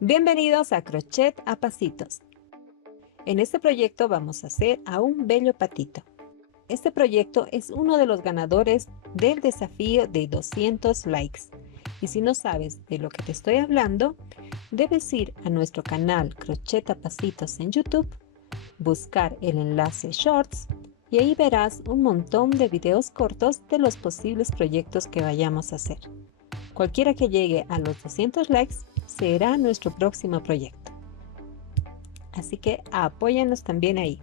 Bienvenidos a Crochet a Pasitos. En este proyecto vamos a hacer a un bello patito. Este proyecto es uno de los ganadores del desafío de 200 likes. Y si no sabes de lo que te estoy hablando, debes ir a nuestro canal Crochet a Pasitos en YouTube, buscar el enlace Shorts y ahí verás un montón de videos cortos de los posibles proyectos que vayamos a hacer. Cualquiera que llegue a los 200 likes será nuestro próximo proyecto. Así que apóyanos también ahí.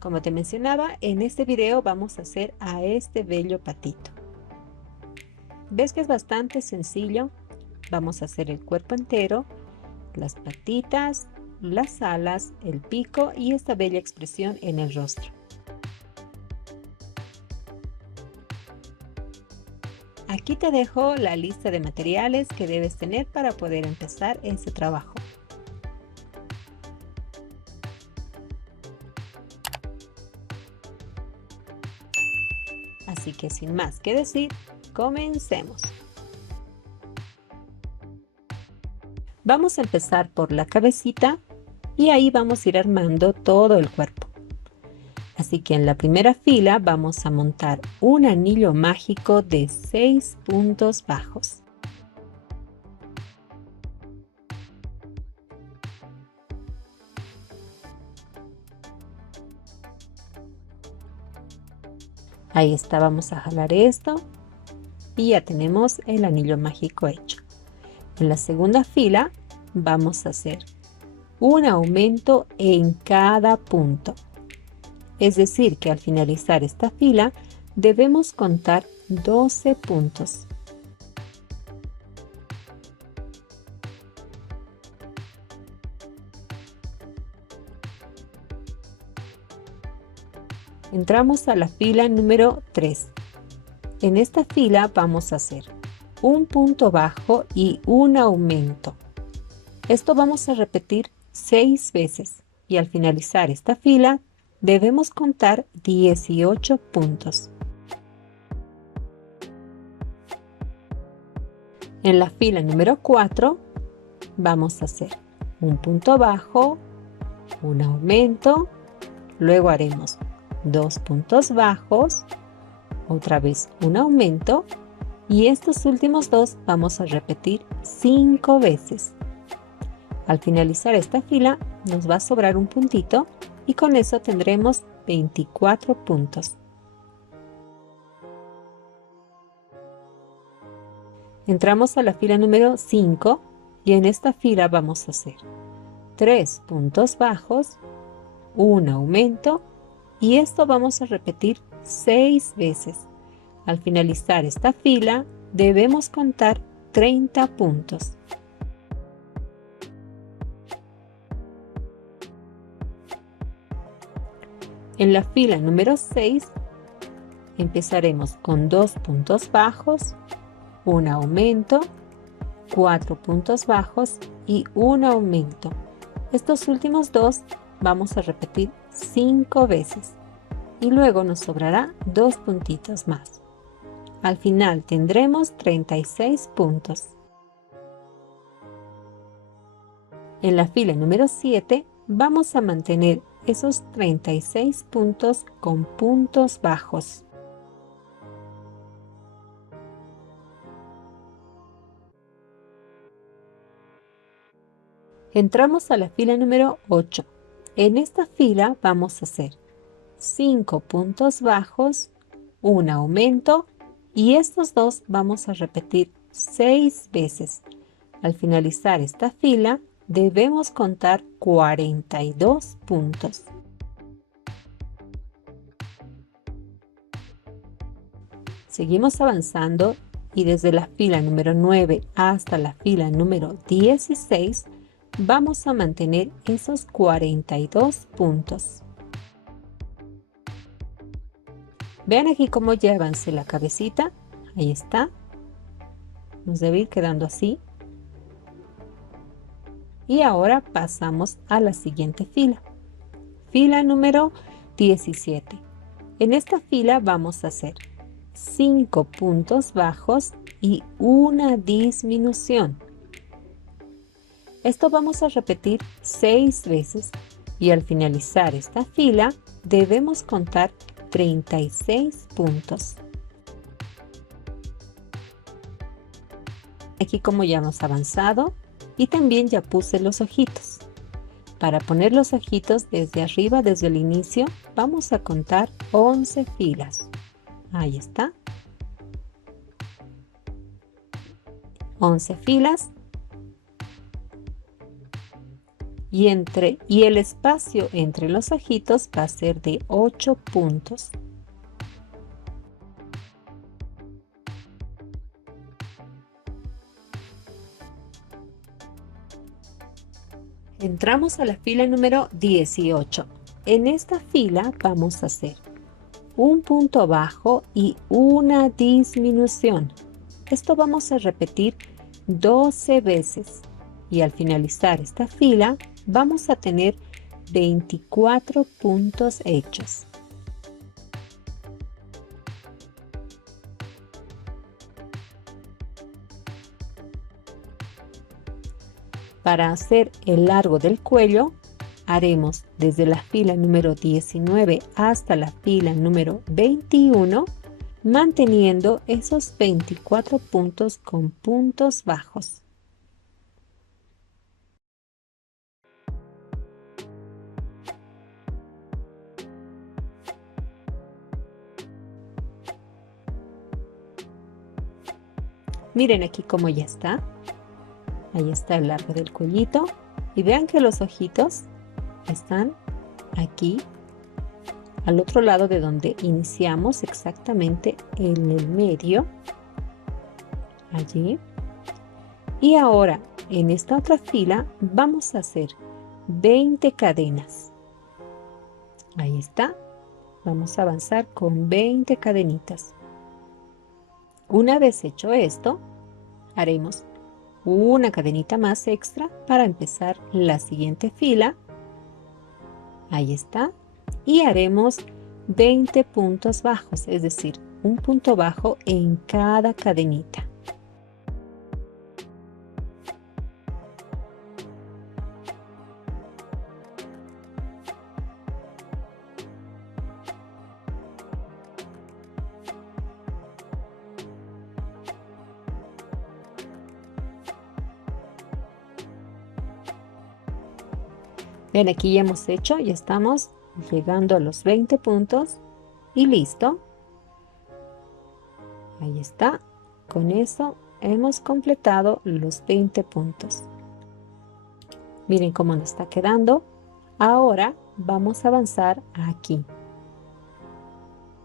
Como te mencionaba, en este video vamos a hacer a este bello patito. ¿Ves que es bastante sencillo? Vamos a hacer el cuerpo entero, las patitas, las alas, el pico y esta bella expresión en el rostro. Aquí te dejo la lista de materiales que debes tener para poder empezar este trabajo. Así que sin más que decir, comencemos. Vamos a empezar por la cabecita y ahí vamos a ir armando todo el cuerpo. Así que en la primera fila vamos a montar un anillo mágico de 6 puntos bajos. Ahí está, vamos a jalar esto y ya tenemos el anillo mágico hecho. En la segunda fila vamos a hacer un aumento en cada punto. Es decir, que al finalizar esta fila debemos contar 12 puntos. Entramos a la fila número 3. En esta fila vamos a hacer un punto bajo y un aumento. Esto vamos a repetir 6 veces y al finalizar esta fila debemos contar 18 puntos. En la fila número 4 vamos a hacer un punto bajo, un aumento, luego haremos 2 puntos bajos, otra vez un aumento y estos últimos dos vamos a repetir 5 veces. Al finalizar esta fila nos va a sobrar un puntito y con eso tendremos 24 puntos. Entramos a la fila número 5 y en esta fila vamos a hacer 3 puntos bajos, un aumento y esto vamos a repetir 6 veces. Al finalizar esta fila debemos contar 30 puntos. En la fila número 6 empezaremos con 2 puntos bajos, un aumento, 4 puntos bajos y un aumento. Estos últimos dos vamos a repetir 5 veces y luego nos sobrará 2 puntitos más. Al final tendremos 36 puntos. En la fila número 7 vamos a mantener esos 36 puntos con puntos bajos. Entramos a la fila número 8. En esta fila vamos a hacer 5 puntos bajos, un aumento y estos dos vamos a repetir 6 veces. Al finalizar esta fila debemos contar 42 puntos. Seguimos avanzando y desde la fila número 9 hasta la fila número 16 vamos a mantener esos 42 puntos. Vean aquí cómo ya avancé la cabecita. Ahí está. Nos debe ir quedando así. Y ahora pasamos a la siguiente fila. Fila número 17. En esta fila vamos a hacer 5 puntos bajos y una disminución. Esto vamos a repetir 6 veces y al finalizar esta fila debemos contar 36 puntos. Aquí como ya hemos avanzado y también ya puse los ojitos. Para poner los ojitos desde arriba, desde el inicio, vamos a contar 11 filas. Ahí está. 11 filas. Y el espacio entre los ojitos va a ser de 8 puntos. Entramos a la fila número 18. En esta fila vamos a hacer un punto bajo y una disminución. Esto vamos a repetir 12 veces y al finalizar esta fila vamos a tener 24 puntos hechos. Para hacer el largo del cuello, haremos desde la fila número 19 hasta la fila número 21, manteniendo esos 24 puntos con puntos bajos. Miren aquí cómo ya está. Ahí está el largo del cuellito. Y vean que los ojitos están aquí, al otro lado de donde iniciamos, exactamente en el medio. Allí. Y ahora, en esta otra fila, vamos a hacer 20 cadenas. Ahí está. Vamos a avanzar con 20 cadenitas. Una vez hecho esto, haremos una cadenita más extra para empezar la siguiente fila. Ahí está. Y haremos 20 puntos bajos, es decir, un punto bajo en cada cadenita. Ven, aquí ya hemos hecho, ya estamos llegando a los 20 puntos y listo. Ahí está. Con eso hemos completado los 20 puntos. Miren cómo nos está quedando. Ahora vamos a avanzar aquí,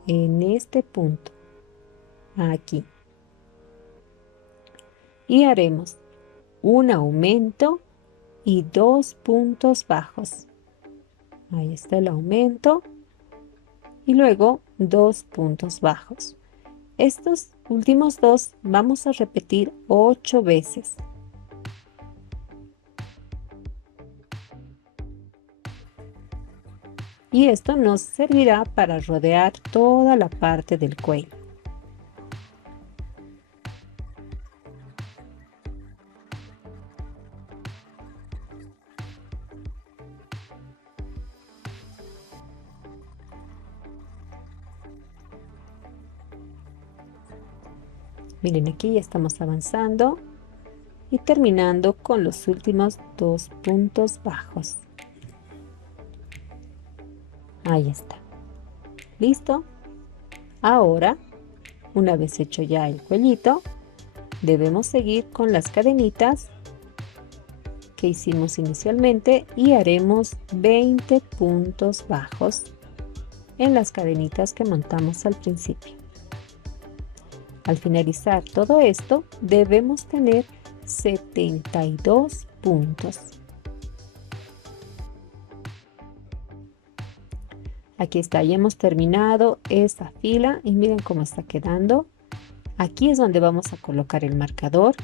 en este punto, aquí. Y haremos un aumento y 2 puntos bajos. Ahí está el aumento y luego 2 puntos bajos. Estos últimos dos vamos a repetir 8 veces. Y esto nos servirá para rodear toda la parte del cuello. Miren, aquí ya estamos avanzando y terminando con los últimos 2 puntos bajos. Ahí está. ¿Listo? Ahora, una vez hecho ya el cuellito, debemos seguir con las cadenitas que hicimos inicialmente y haremos 20 puntos bajos en las cadenitas que montamos al principio. Al finalizar todo esto, debemos tener 72 puntos. Aquí está, ya hemos terminado esta fila y miren cómo está quedando. Aquí es donde vamos a colocar el marcador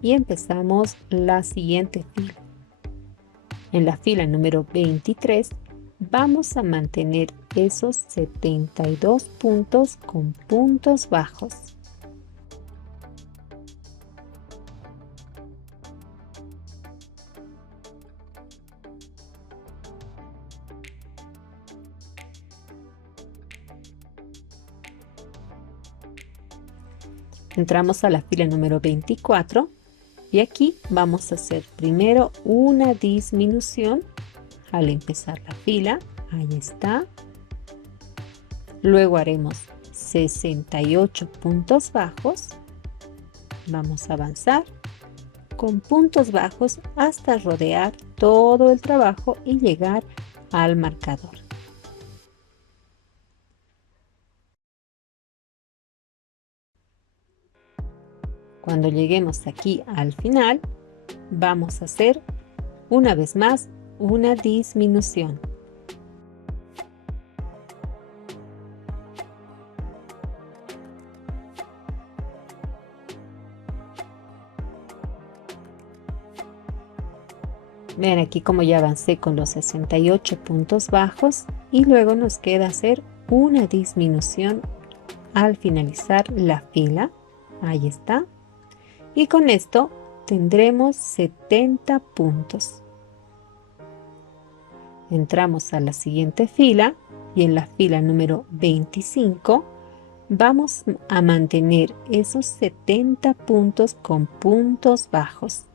y empezamos la siguiente fila. En la fila número 23 vamos a mantener esos 72 puntos con puntos bajos. Entramos a la fila número 24 y aquí vamos a hacer primero una disminución al empezar la fila. Ahí está. Luego haremos 68 puntos bajos. Vamos a avanzar con puntos bajos hasta rodear todo el trabajo y llegar al marcador. Cuando lleguemos aquí al final, vamos a hacer una vez más una disminución. Ven aquí como ya avancé con los 68 puntos bajos y luego nos queda hacer una disminución al finalizar la fila. Ahí está. Y con esto tendremos 70 puntos. Entramos a la siguiente fila y en la fila número 25 vamos a mantener esos 70 puntos con puntos bajos.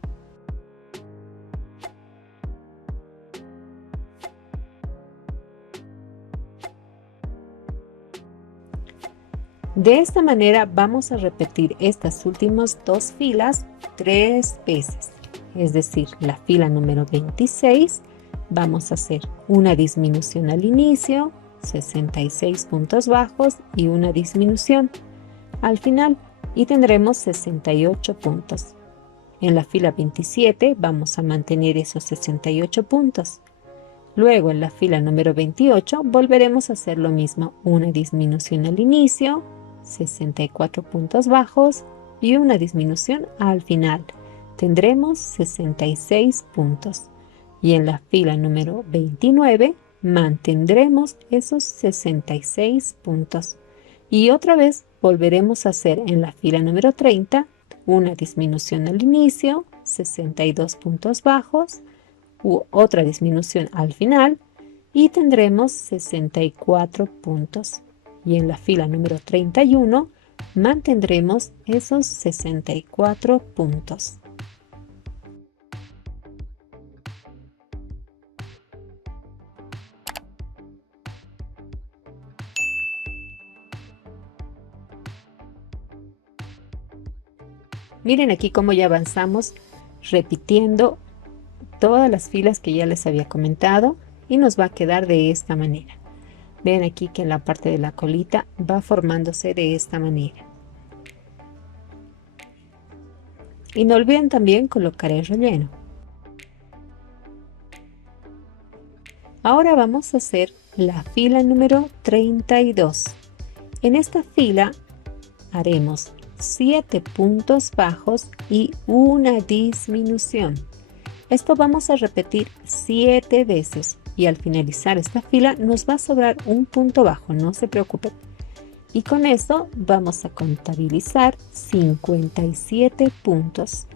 De esta manera vamos a repetir estas últimas dos filas 3 veces. Es decir, la fila número 26 vamos a hacer una disminución al inicio, 66 puntos bajos y una disminución al final y tendremos 68 puntos. En la fila 27 vamos a mantener esos 68 puntos. Luego en la fila número 28 volveremos a hacer lo mismo, una disminución al inicio, 64 puntos bajos y una disminución al final. Tendremos 66 puntos. Y en la fila número 29 mantendremos esos 66 puntos. Y otra vez volveremos a hacer en la fila número 30 una disminución al inicio, 62 puntos bajos, u otra disminución al final y tendremos 64 puntos. Y en la fila número 31 mantendremos esos 64 puntos. Miren aquí cómo ya avanzamos repitiendo todas las filas que ya les había comentado y nos va a quedar de esta manera. Ven aquí que en la parte de la colita va formándose de esta manera. Y no olviden también colocar el relleno. Ahora vamos a hacer la fila número 32. En esta fila haremos 7 puntos bajos y una disminución. Esto vamos a repetir 7 veces y al finalizar esta fila nos va a sobrar un punto bajo, no se preocupen. Y con esto vamos a contabilizar 57 puntos.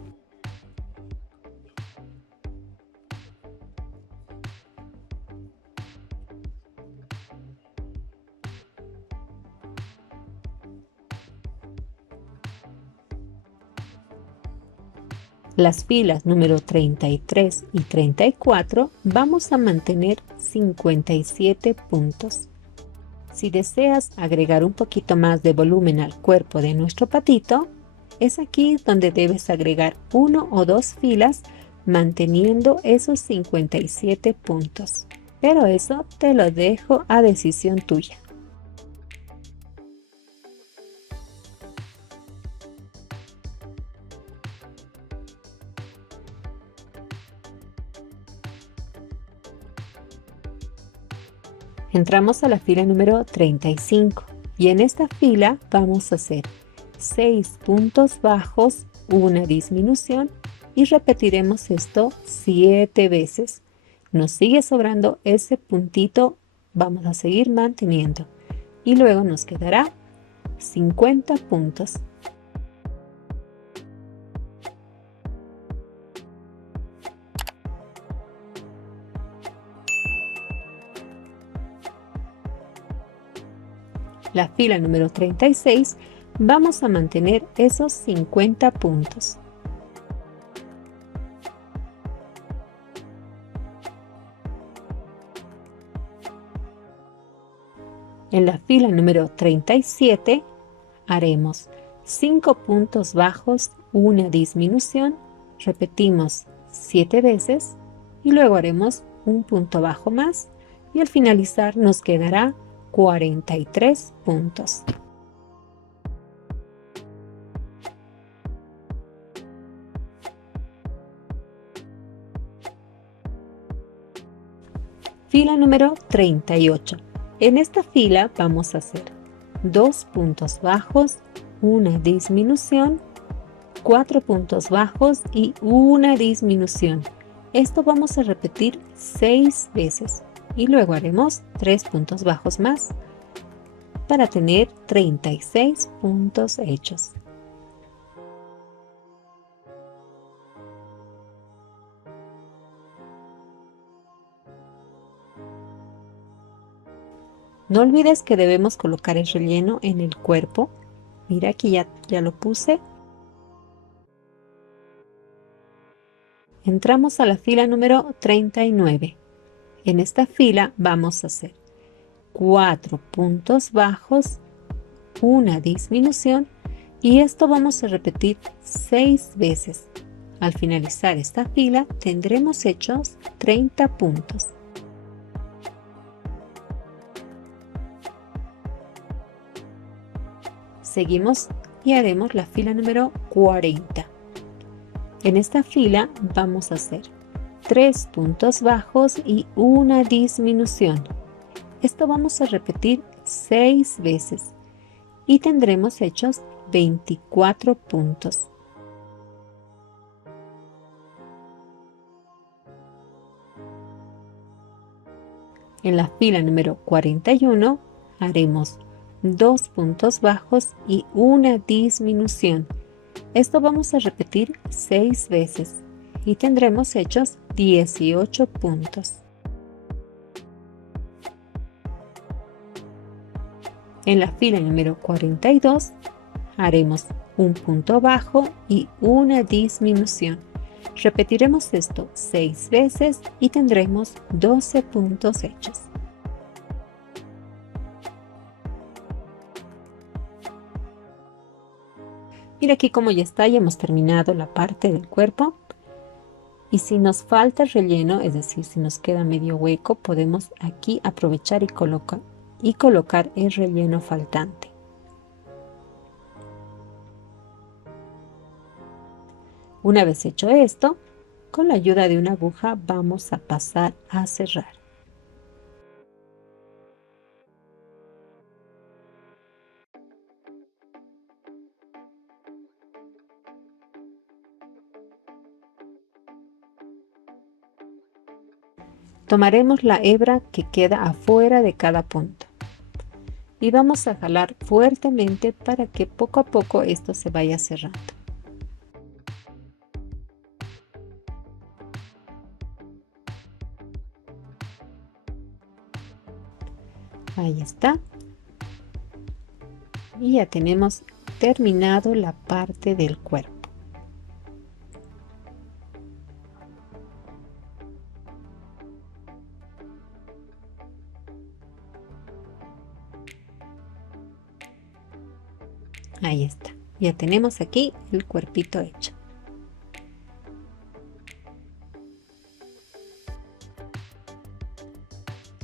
Las filas número 33 y 34 vamos a mantener 57 puntos. Si deseas agregar un poquito más de volumen al cuerpo de nuestro patito, es aquí donde debes agregar 1 o 2 filas manteniendo esos 57 puntos. Pero eso te lo dejo a decisión tuya. Entramos a la fila número 35 y en esta fila vamos a hacer 6 puntos bajos, una disminución y repetiremos esto 7 veces. Nos sigue sobrando ese puntito, vamos a seguir manteniendo y luego nos quedará 50 puntos. La fila número 36 Vamos a mantener esos 50 puntos. En la fila número 37 haremos 5 puntos bajos, una disminución, repetimos 7 veces y luego haremos un punto bajo más y al finalizar nos quedará 43 puntos. Fila número 38. En esta fila vamos a hacer 2 puntos bajos, una disminución, 4 puntos bajos y una disminución. Esto vamos a repetir 6 veces y luego haremos 3 puntos bajos más para tener 36 puntos hechos. No olvides que debemos colocar el relleno en el cuerpo. Mira, aquí ya lo puse. Entramos a la fila número 39. En esta fila vamos a hacer 4 puntos bajos, una disminución y esto vamos a repetir 6 veces. Al finalizar esta fila tendremos hechos 30 puntos. Seguimos y haremos la fila número 40. En esta fila vamos a hacer 3 puntos bajos y una disminución. Esto vamos a repetir 6 veces y tendremos hechos 24 puntos. En la fila número 41 haremos 2 puntos bajos y una disminución. Esto vamos a repetir 6 veces y tendremos hechos 18 puntos. En la fila número 42 haremos un punto bajo y una disminución. Repetiremos esto 6 veces y tendremos 12 puntos hechos. Mira aquí como ya está, ya hemos terminado la parte del cuerpo. Y si nos falta relleno, es decir, si nos queda medio hueco, podemos aquí aprovechar y colocar el relleno faltante. Una vez hecho esto, con la ayuda de una aguja vamos a pasar a cerrar. Tomaremos la hebra que queda afuera de cada punto y vamos a jalar fuertemente para que poco a poco esto se vaya cerrando. Ahí está. Y ya tenemos terminado la parte del cuerpo. Ahí está. Ya tenemos aquí el cuerpito hecho.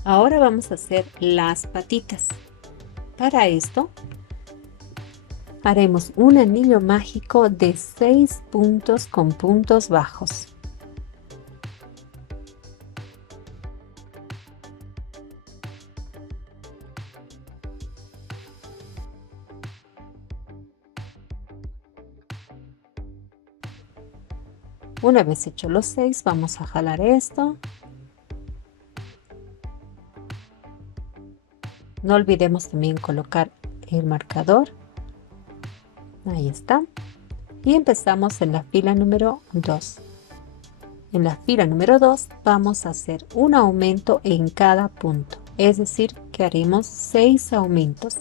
Ahora vamos a hacer las patitas. Para esto haremos un anillo mágico de 6 puntos con puntos bajos. Una vez hecho los 6, vamos a jalar esto. No olvidemos también colocar el marcador. Ahí está. Y empezamos en la fila número 2. En la fila número 2 vamos a hacer un aumento en cada punto. Es decir, que haremos 6 aumentos.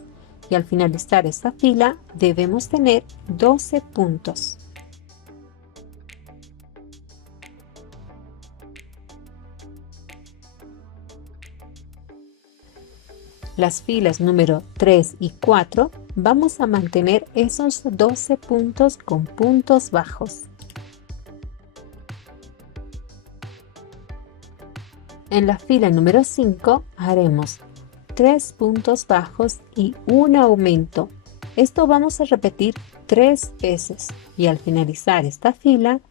Y al finalizar esta fila debemos tener 12 puntos. Las filas número 3 y 4 vamos a mantener esos 12 puntos con puntos bajos. En la fila número 5 haremos 3 puntos bajos y un aumento. Esto vamos a repetir 3 veces y al finalizar esta fila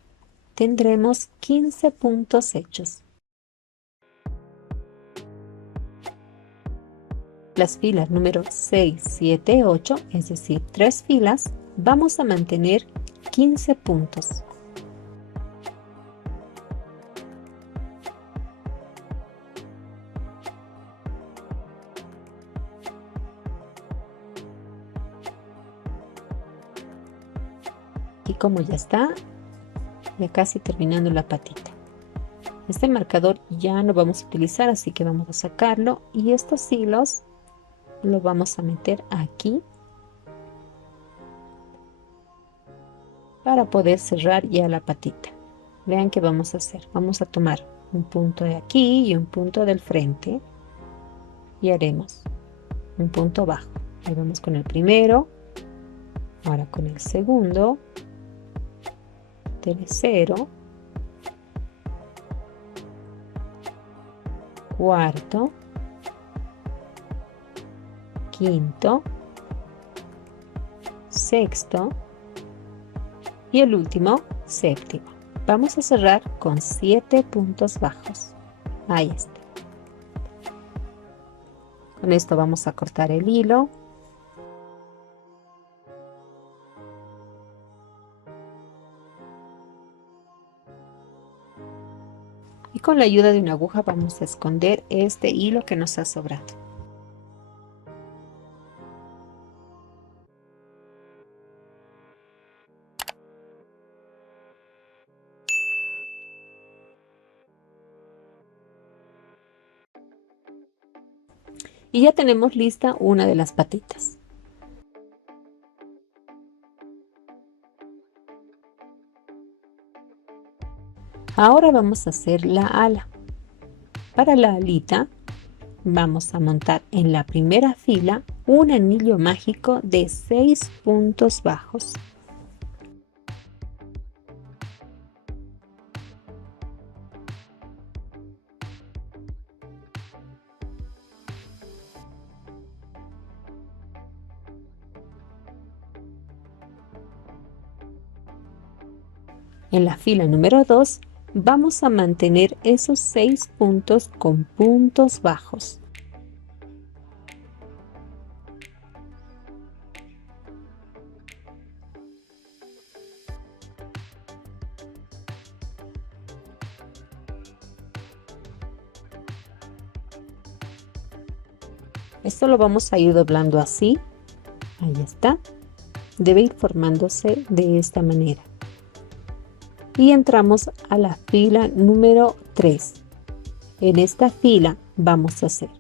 tendremos 15 puntos hechos. Las filas número 6, 7, 8, es decir, 3 filas, vamos a mantener 15 puntos. Y como ya está, ya casi terminando la patita. Este marcador ya no vamos a utilizar, así que vamos a sacarlo y estos hilos lo vamos a meter aquí para poder cerrar ya la patita. Vean qué vamos a hacer. Vamos a tomar un punto de aquí y un punto del frente y haremos un punto bajo. Ahí vamos con el primero, ahora con el segundo, tercero, cuarto, quinto, sexto y el último, séptimo. Vamos a cerrar con 7 puntos bajos. Ahí está. Con esto vamos a cortar el hilo. Y con la ayuda de una aguja vamos a esconder este hilo que nos ha sobrado. Y ya tenemos lista una de las patitas. Ahora vamos a hacer la ala. Para la alita vamos a montar en la primera fila un anillo mágico de 6 puntos bajos. En la fila número 2 vamos a mantener esos 6 puntos con puntos bajos. Esto lo vamos a ir doblando así. Ahí está. Debe ir formándose de esta manera. Y entramos a la fila número 3. En esta fila vamos a hacer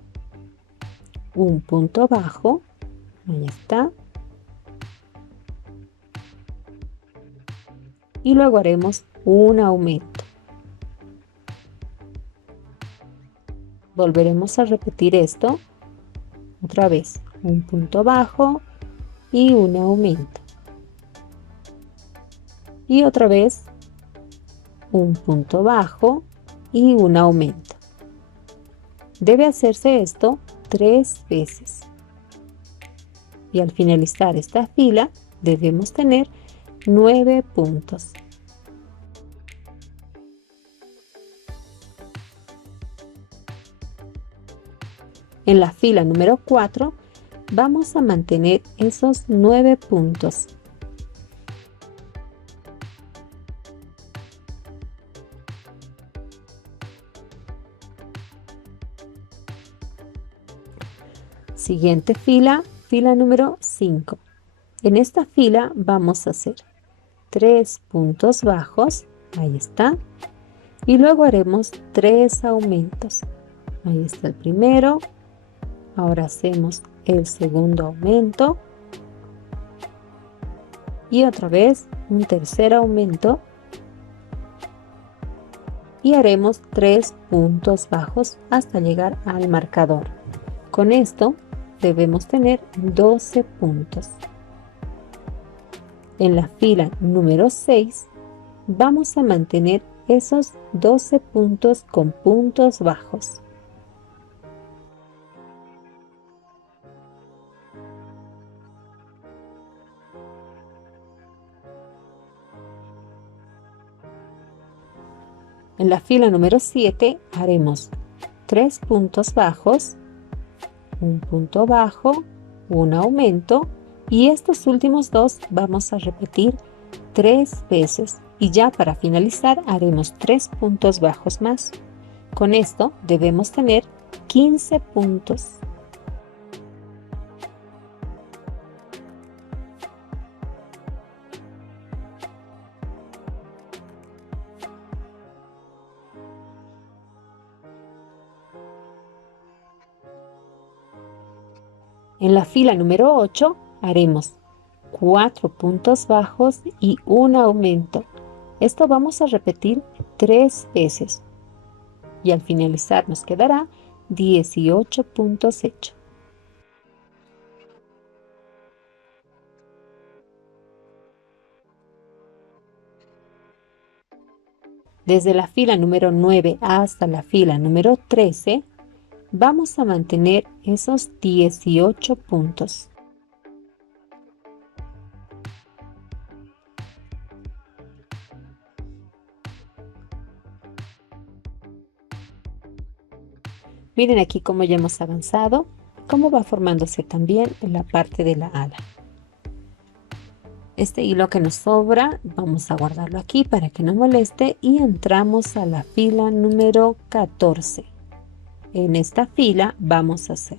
un punto bajo. Ahí está. Y luego haremos un aumento. Volveremos a repetir esto. Otra vez, un punto bajo y un aumento. Y otra vez, un punto bajo y un aumento. Debe hacerse esto 3 veces. Y al finalizar esta fila, debemos tener 9 puntos. En la fila número 4 vamos a mantener esos 9 puntos. Siguiente fila, fila número 5. En esta fila vamos a hacer 3 puntos bajos, ahí está, y luego haremos 3 aumentos. Ahí está el primero. Ahora hacemos el segundo aumento y otra vez un tercer aumento y haremos 3 puntos bajos hasta llegar al marcador. Con esto debemos tener 12 puntos. En la fila número 6 vamos a mantener esos 12 puntos con puntos bajos. En la fila número 7 haremos 3 puntos bajos, un punto bajo, un aumento y estos últimos dos vamos a repetir 3 veces y ya para finalizar haremos 3 puntos bajos más. Con esto debemos tener 15 puntos. En la fila número 8 haremos 4 puntos bajos y un aumento. Esto vamos a repetir 3 veces y al finalizar nos quedará 18 puntos hechos. Desde la fila número 9 hasta la fila número 13 vamos a mantener esos 18 puntos. Miren aquí cómo ya hemos avanzado, cómo va formándose también en la parte de la ala. Este hilo que nos sobra vamos a guardarlo aquí para que no moleste y entramos a la fila número 14. En esta fila vamos a hacer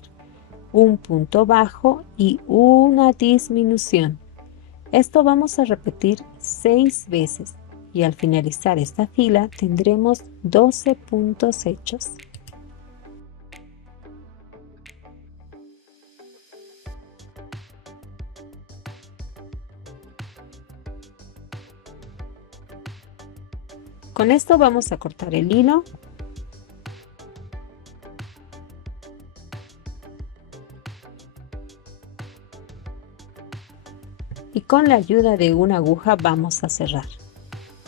un punto bajo y una disminución. Esto vamos a repetir 6 veces y al finalizar esta fila tendremos 12 puntos hechos. Con esto vamos a cortar el hilo. Y con la ayuda de una aguja vamos a cerrar.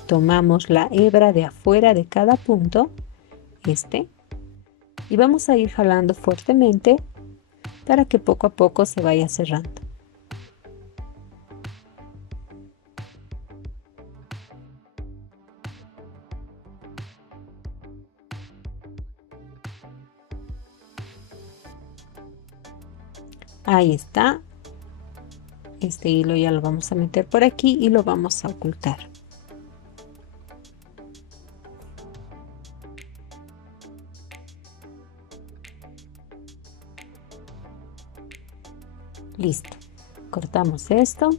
Tomamos la hebra de afuera de cada punto, y vamos a ir jalando fuertemente para que poco a poco se vaya cerrando. Ahí está. Este hilo ya lo vamos a meter por aquí y lo vamos a ocultar. Listo. Cortamos esto.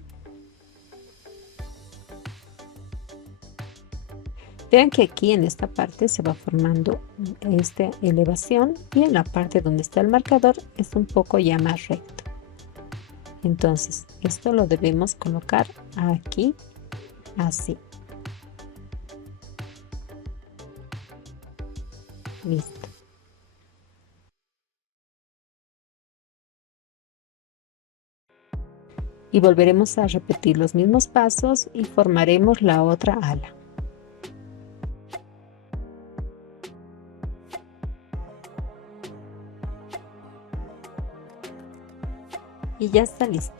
Vean que aquí en esta parte se va formando esta elevación y en la parte donde está el marcador es un poco ya más recto. Entonces, esto lo debemos colocar aquí, así. Listo. Y volveremos a repetir los mismos pasos y formaremos la otra ala. Y ya está listo.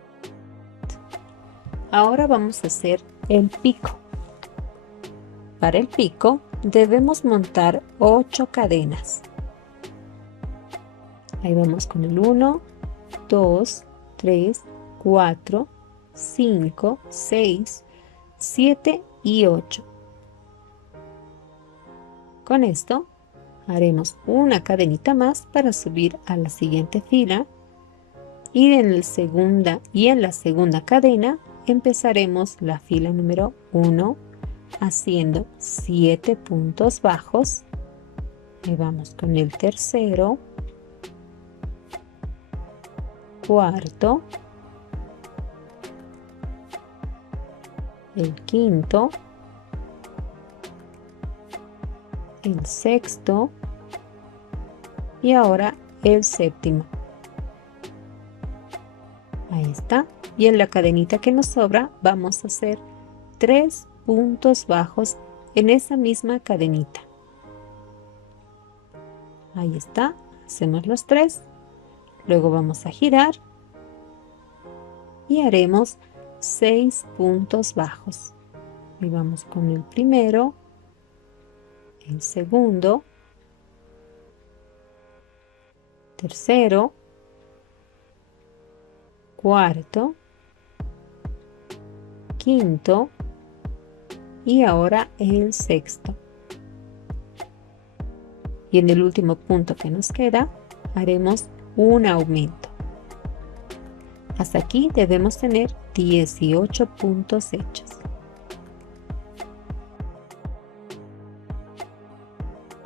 Ahora vamos a hacer el pico. Para el pico debemos montar 8 cadenas. Ahí vamos con el 1, 2, 3, 4, 5, 6, 7 y 8. Con esto haremos una cadenita más para subir a la siguiente fila. Y en la segunda cadena empezaremos la fila número 1 haciendo 7 puntos bajos. Y vamos con el tercero, cuarto, el quinto, el sexto y ahora el séptimo. Ahí está. Y en la cadenita que nos sobra vamos a hacer 3 puntos bajos en esa misma cadenita. Ahí está. Hacemos los 3. Luego vamos a girar y haremos 6 puntos bajos. Y vamos con el primero, el segundo, tercero, cuarto, quinto y ahora el sexto. Y en el último punto que nos queda haremos un aumento. Hasta aquí debemos tener 18 puntos hechos.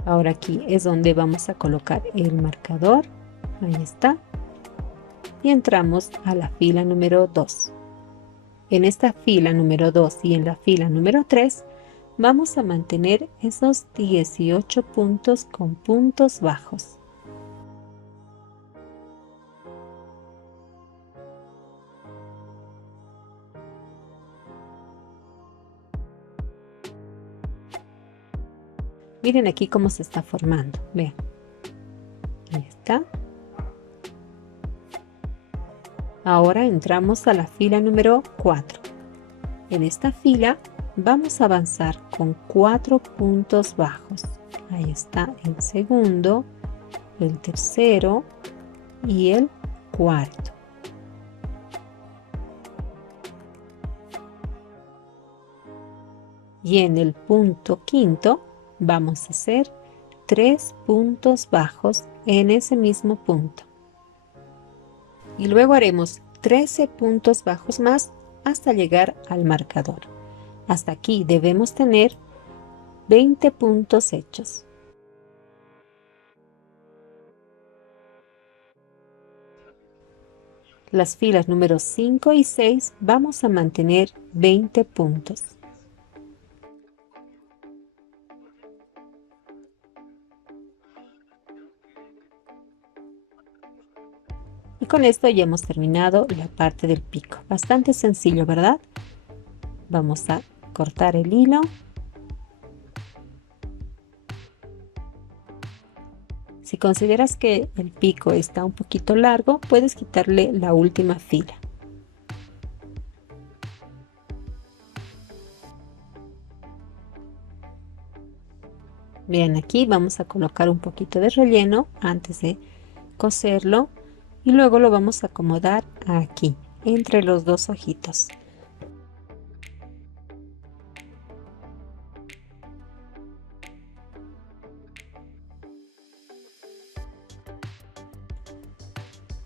Ahora aquí es donde vamos a colocar el marcador. Ahí está. Y entramos a la fila número 2. En esta fila número 2 y en la fila número 3 vamos a mantener esos 18 puntos con puntos bajos. Miren aquí cómo se está formando. Vean. Ahí está. Ahora entramos a la fila número 4. En esta fila vamos a avanzar con 4 puntos bajos. Ahí está el segundo, el tercero y el cuarto. Y en el punto quinto vamos a hacer 3 puntos bajos en ese mismo punto. Y luego haremos 13 puntos bajos más hasta llegar al marcador. Hasta aquí debemos tener 20 puntos hechos. Las filas número 5 y 6 vamos a mantener 20 puntos. Y con esto ya hemos terminado la parte del pico. Bastante sencillo, ¿verdad? Vamos a cortar el hilo. Si consideras que el pico está un poquito largo, puedes quitarle la última fila. Bien, aquí vamos a colocar un poquito de relleno antes de coserlo y luego lo vamos a acomodar aquí, entre los dos ojitos.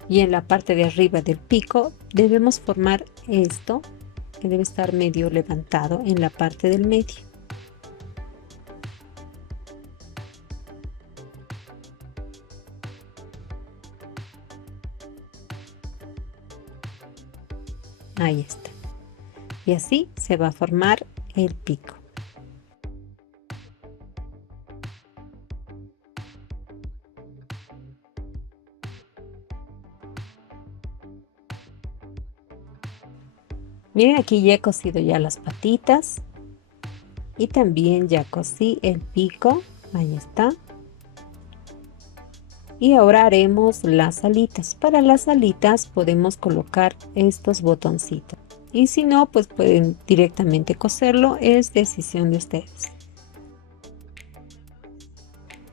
Y en la parte de arriba del pico debemos formar esto, que debe estar medio levantado en la parte del medio. Ahí está. Y así se va a formar el pico. Miren, aquí ya he cosido ya las patitas y también ya cosí el pico. Ahí está. Y ahora haremos las alitas. Para las alitas podemos colocar estos botoncitos. Y si no, pues pueden directamente coserlo. Es decisión de ustedes.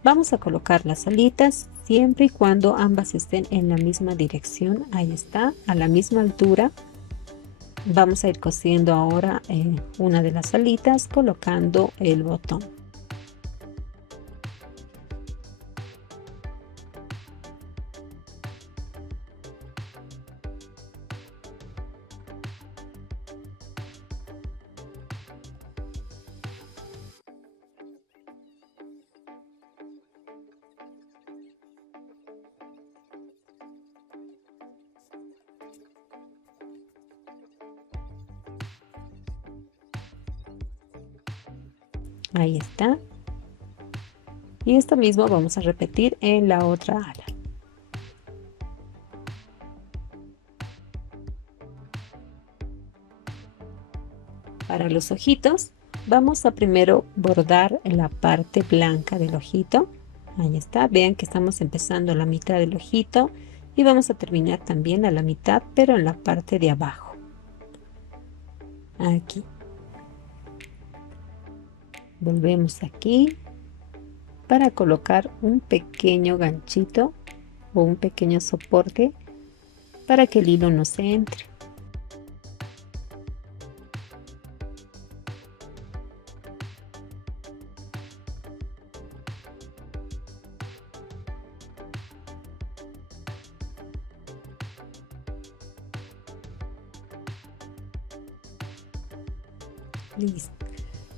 Vamos a colocar las alitas siempre y cuando ambas estén en la misma dirección. Ahí está, a la misma altura. Vamos a ir cosiendo ahora una de las alitas colocando el botón. Ahí está. Y esto mismo vamos a repetir en la otra ala. Para los ojitos, vamos a primero bordar la parte blanca del ojito. Ahí está, vean que estamos empezando la mitad del ojito y vamos a terminar también a la mitad, pero en la parte de abajo. Aquí. Volvemos aquí para colocar un pequeño ganchito o un pequeño soporte para que el hilo no se entre.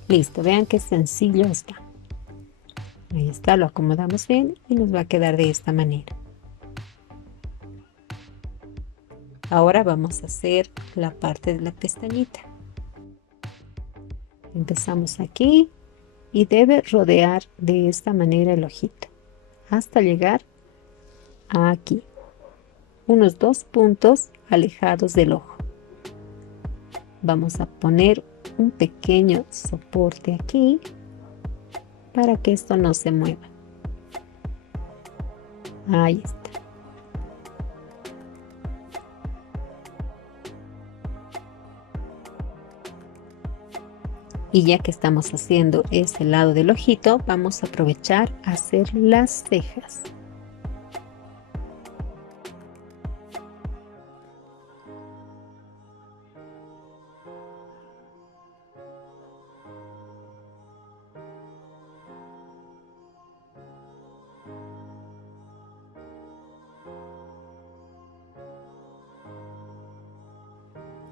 Listo, vean qué sencillo está. Ahí está, lo acomodamos bien y nos va a quedar de esta manera. Ahora vamos a hacer la parte de la pestañita. Empezamos aquí y debe rodear de esta manera el ojito hasta llegar aquí, unos 2 puntos alejados del ojo. Vamos a poner un pequeño soporte aquí para que esto no se mueva. Ahí está. Y ya que estamos haciendo este lado del ojito, vamos a aprovechar a hacer las cejas.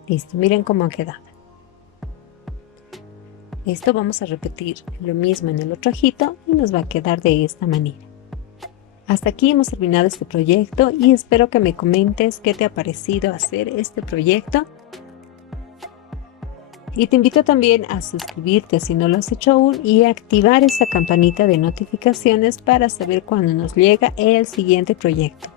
Listo, miren cómo ha quedado. Esto vamos a repetir lo mismo en el otro ojito y nos va a quedar de esta manera. Hasta aquí hemos terminado este proyecto y espero que me comentes qué te ha parecido hacer este proyecto. Y te invito también a suscribirte si no lo has hecho aún y a activar esa campanita de notificaciones para saber cuando nos llega el siguiente proyecto.